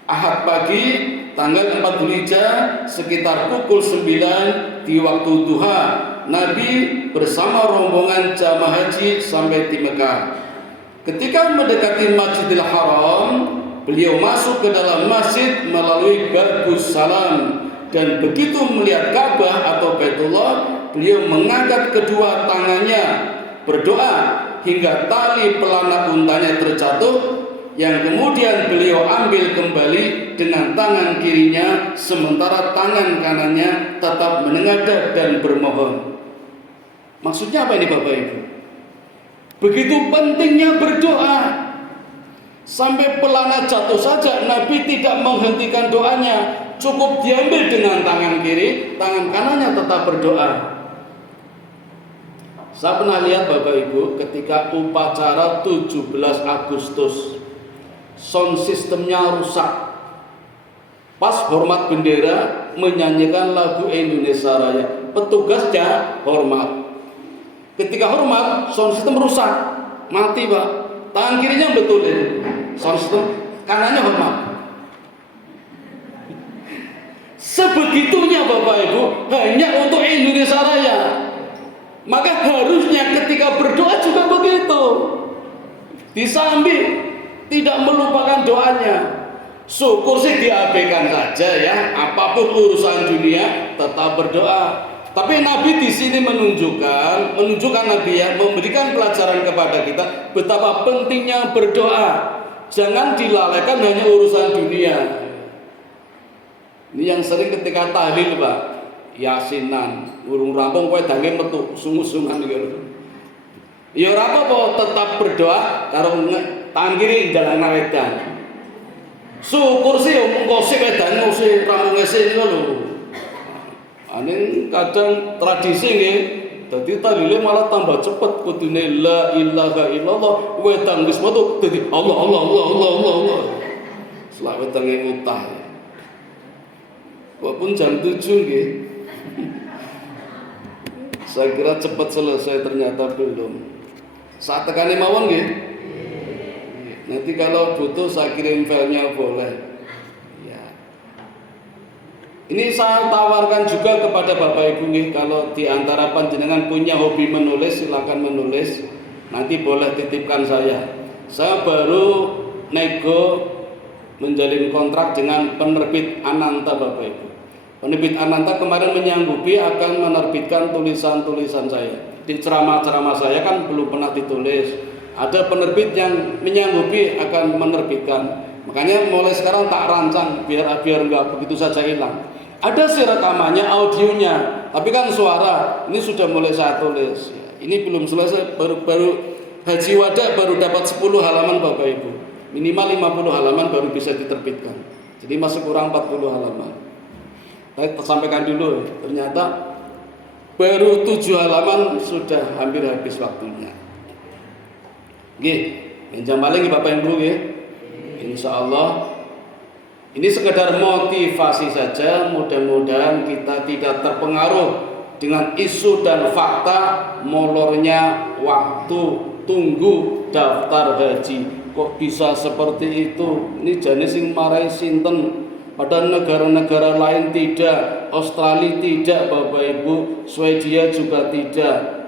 Ahad pagi tanggal 4 Dzulhijjah sekitar pukul 9 di waktu duha. Nabi bersama rombongan jamaah haji sampai di Mekah. Ketika mendekati Masjidil Haram, beliau masuk ke dalam masjid melalui Babus Salam, dan begitu melihat Ka'bah atau Baitullah, beliau mengangkat kedua tangannya berdoa hingga tali pelana untanya terjatuh, yang kemudian beliau ambil kembali dengan tangan kirinya, sementara tangan kanannya tetap menengadah dan bermohon. Maksudnya apa ini Bapak Ibu? Begitu pentingnya berdoa, sampai pelana jatuh saja Nabi tidak menghentikan doanya, cukup diambil dengan tangan kiri, tangan kanannya tetap berdoa. Saya pernah lihat Bapak Ibu ketika upacara 17 Agustus, sound sistemnya rusak. Pas hormat bendera menyanyikan lagu Indonesia Raya, petugasnya hormat. Ketika hormat, sound system rusak, mati Pak. Tangan kirinya betulin, sound system kanannya hormat. sebegitunya Bapak Ibu hanya untuk Indonesia Raya. Maka harusnya ketika berdoa juga begitu. Disambi tidak melupakan doanya. Syukur sih diabaikan saja ya. Apapun urusan dunia tetap berdoa. Tapi Nabi di sini menunjukkan Nabi ya, memberikan pelajaran kepada kita betapa pentingnya berdoa. Jangan dilalaikan hanya urusan dunia. Ini yang sering ketika tahlil Pak, yasinan, urung rampung kowe dange metu sungu-sungan gitu. Ya ora apa-apa, tetap berdoa karo tangan kiri jalan wedan. Syukur sih mengko sik wedan sing rampunge sik niku lho. Ane kadang tradisi nggih, dadi tahlile malah tambah cepet kudune la ilaha illallah wedan wis metu dadi Allah. Selawat wedange utah. Walaupun jam 7 nggih. Saya kira cepat selesai, ternyata belum. Saat tekani mawon nggih. Nanti kalau butuh saya kirim filenya boleh. Ya. Ini saya tawarkan juga kepada Bapak Ibu nih, kalau di antara panjenengan punya hobi menulis, silakan menulis. Nanti boleh titipkan saya. Saya baru nego menjalin kontrak dengan penerbit Ananta Bapak Ibu. Penerbit Ananta kemarin menyanggupi akan menerbitkan tulisan-tulisan saya. Di ceramah-ceramah saya kan belum pernah ditulis. Ada penerbit yang menyanggupi akan menerbitkan. Makanya mulai sekarang tak rancang biar nggak begitu saja hilang. Ada sih rekamannya, audionya, tapi kan suara. Ini sudah mulai saya tulis. Ini belum selesai, baru Haji Wada baru dapat 10 halaman Bapak Ibu. Minimal 50 halaman baru bisa diterbitkan. Jadi masih kurang 40 halaman. Saya sampaikan dulu, ternyata baru 7 halaman sudah hampir habis waktunya. Nggih, enjang paling Bapak Ibu nggih. Insyaallah ini sekedar motivasi saja, mudah-mudahan kita tidak terpengaruh dengan isu dan fakta molornya waktu tunggu daftar haji. Kok bisa seperti itu? Ini jane sing marai sinten? Pada negara-negara lain tidak, Australia tidak Bapak Ibu, Swedia juga tidak.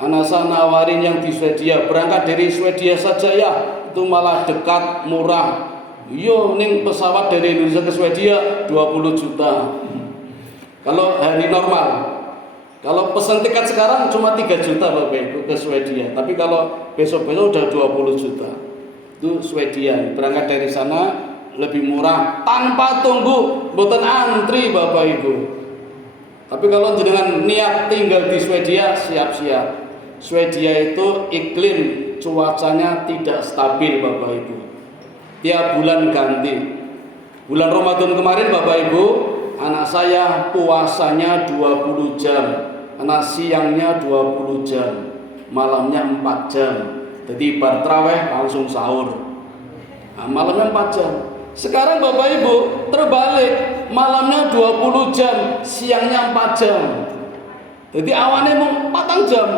Anasa nawarin yang di Swedia, berangkat dari Swedia saja ya, itu malah dekat, murah. Yo, ning pesawat dari Indonesia ke Swedia 20 juta. Kalau hari normal. Kalau pesan tiket sekarang cuma 3 juta Bapak Ibu ke Swedia, tapi kalau besok-besok udah 20 juta. Itu Swedia, berangkat dari sana lebih murah tanpa tunggu, mboten antri Bapak Ibu. Tapi kalau jenengan niat tinggal di Swedia, siap-siap. Swedia itu iklim cuacanya tidak stabil Bapak Ibu. Tiap bulan ganti. Bulan Ramadan kemarin Bapak Ibu, anak saya puasanya 20 jam, anak siangnya 20 jam, malamnya 4 jam. Jadi bar traweh langsung sahur. Nah, malamnya 4 jam. Sekarang Bapak Ibu terbalik, malamnya 20 jam, siangnya 4 jam. Jadi awannya mau 4 jam,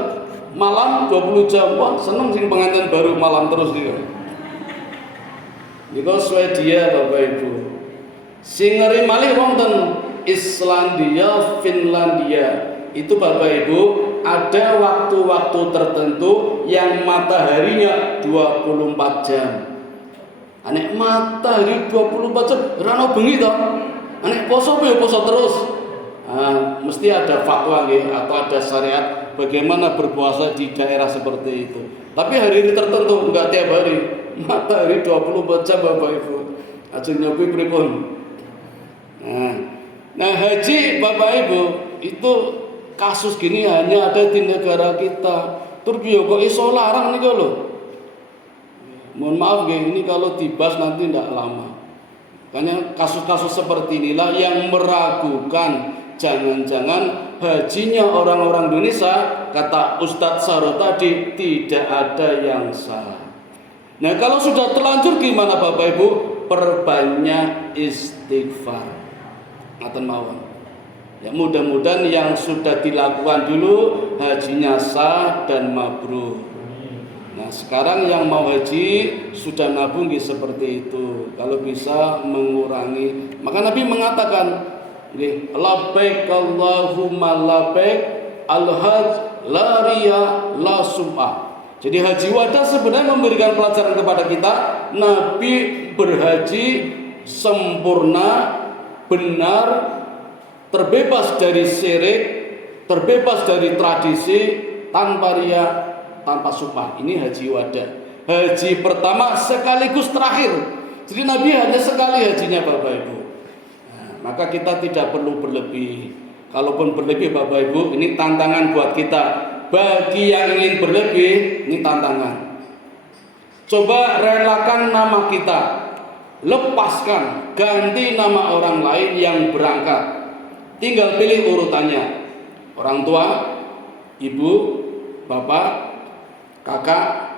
malam 20 jam. Wah, seneng sing pengantin baru malam terus dia. Niku Swedia Bapak Ibu. Sing ngeri malih wonten Islandia, Finlandia. Itu Bapak Ibu ada waktu-waktu tertentu yang mataharinya 24 jam. Anek matahari 24 jam, rano bengi toh. Anek poso ya poso terus. Mesti ada fatwa nggih atau ada syariat bagaimana berpuasa di daerah seperti itu. Tapi hari tertentu enggak tiap hari. Matahari 24 jam Bapak Ibu. Ajeng nyobi pripun? Nah, haji Bapak Ibu itu kasus gini hanya ada di negara kita. Turki kok iso larang niku lho. Mohon maaf ya, ini kalau dibahas nanti tidak lama. Karena kasus-kasus seperti inilah yang meragukan jangan-jangan hajinya orang-orang Indonesia, kata Ustadz Saro tadi, tidak ada yang sah. Nah kalau sudah terlanjur gimana Bapak Ibu? Perbanyak istighfar. Ngaten mawon. Ya mudah-mudahan yang sudah dilakukan dulu hajinya sah dan mabrur. Nah sekarang yang mau haji sudah nabung seperti itu. Kalau bisa mengurangi. Maka Nabi mengatakan Nggih, labbaik Allahumma labbaik al-hajj la riya la sum'ah. Jadi haji wada sebenarnya memberikan pelajaran kepada kita, Nabi berhaji sempurna, benar, terbebas dari syirik, terbebas dari tradisi, tanpa riya, tanpa sum'ah. Ini haji wada. Haji pertama sekaligus terakhir. Jadi Nabi hanya sekali hajinya Bapak Ibu. Nah, maka kita tidak perlu berlebih. Kalaupun berlebih Bapak Ibu, ini tantangan buat kita. Bagi yang ingin berlebih, ini tantangan. Coba relakan nama kita, lepaskan, ganti nama orang lain yang berangkat. Tinggal pilih urutannya. Orang tua, ibu, bapak, kakak,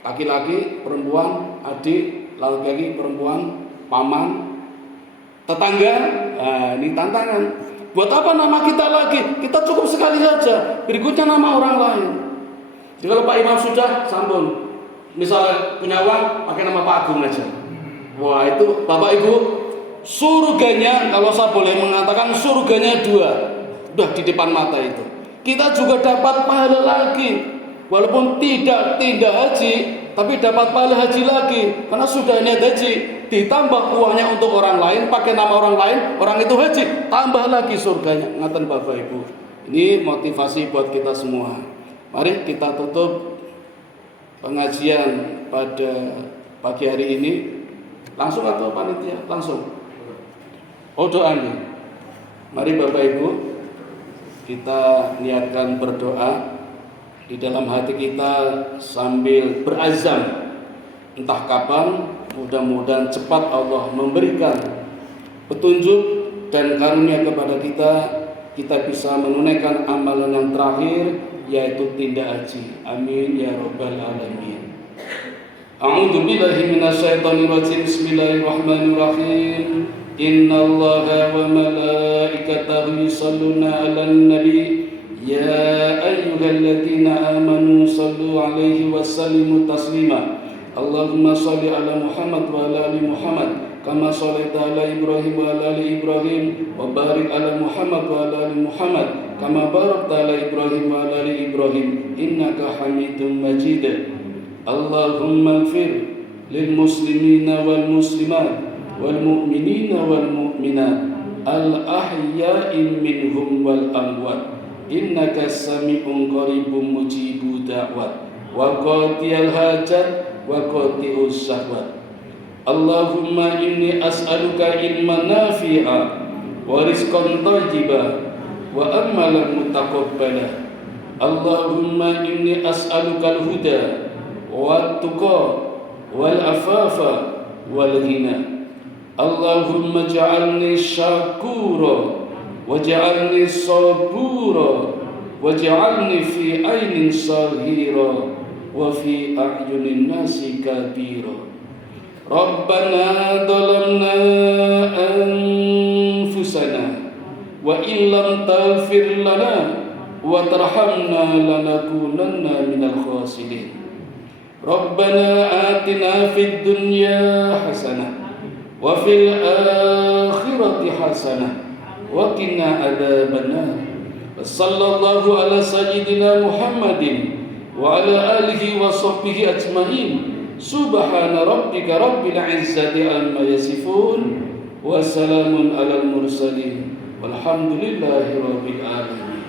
laki-laki, perempuan, adik, laki-laki, perempuan, paman, tetangga. Nah, ini tantangan. Buat apa nama kita lagi? Kita cukup sekali saja. Berikutnya nama orang lain. Jadi kalau Pak Imam sudah sambung, misalnya punya uang, pakai nama Pak Agung aja. Wah, itu Bapak Ibu, surganya, kalau saya boleh mengatakan, surganya 2. Udah di depan mata itu. Kita juga dapat pahala lagi. Walaupun tidak haji, tapi dapat pahala haji lagi. Karena sudah niat haji, ditambah uangnya untuk orang lain, pakai nama orang lain, orang itu haji, tambah lagi surganya. Ngaten Bapak Ibu. Ini motivasi buat kita semua. Mari kita tutup pengajian pada pagi hari ini. Langsung atau panitia? Langsung. Oh, doa nih. Mari Bapak Ibu, kita niatkan berdoa di dalam hati kita sambil berazam. Entah kapan, mudah-mudahan cepat Allah memberikan petunjuk dan karunia kepada kita bisa menunaikan amalan yang terakhir, yaitu tindak haji. Amin ya rabbal alamin. A'udzu billahi minasyaitonir rajim. Bismillahirrahmanirrahim. Innallaha wa malaikatahu yusholluna 'alan nabi. Ya ayyuhalladzina amanu shallu 'alaihi wa sallimu taslima. Allahumma shalli 'ala Muhammad wa 'ala ali Muhammad kama shallaita 'ala Ibrahim wa 'ala ali Ibrahim wa barik 'ala Muhammad wa 'ala ali Muhammad kama barakta 'ala Ibrahim wa 'ala ali Ibrahim innaka Hamidum Majid. Allahumma ighfir lil muslimina wal muslimat wal mu'minina wal mu'minat al ahya'i minhum wal amwat innaka sami'un qaribun mujibud da'wat wa qadiyal hajat wa qati'us syahwat. Allahumma inni as'aluka ilman nafi'a wa rizqan thayyiba wa amalan mutaqabbala. Allahumma inni as'aluka al-huda wa tuqa wal afafa wal ghina. Allahumma ja'alni syakura waj'alni sabura waj'alni fi ainin sahira wa fi a'yunin nasi kabira. Rabbana dhalamna anfusana wa illam taghfir lana wa tarhamna lanakunanna minal khasirin. Rabbana atina fid dunya hasanah wa fil akhirati hasanah wa qina adzabannar. Sallallahu ala sayyidina Muhammadin wa ala alihi wa sahbihi ajmain. Subhana rabbika rabbil izzati amma yasifun wa salamun alal mursalin walhamdulillahi rabbil alamin.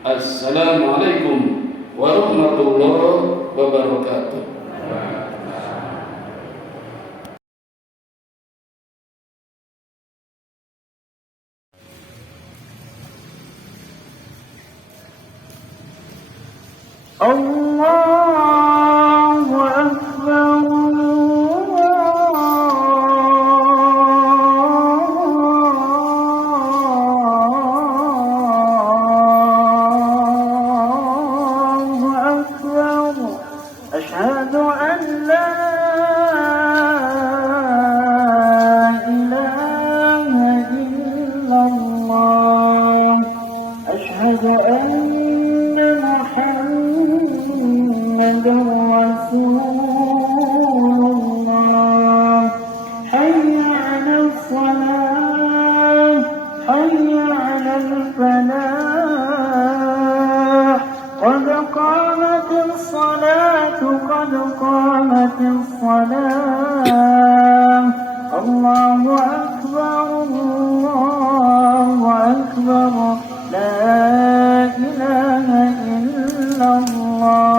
Assalamualaikum warahmatullahi wabarakatuh. Allahu Akbar. قد قامت الصلاة الله أكبر الله أكبر لا إله إلا الله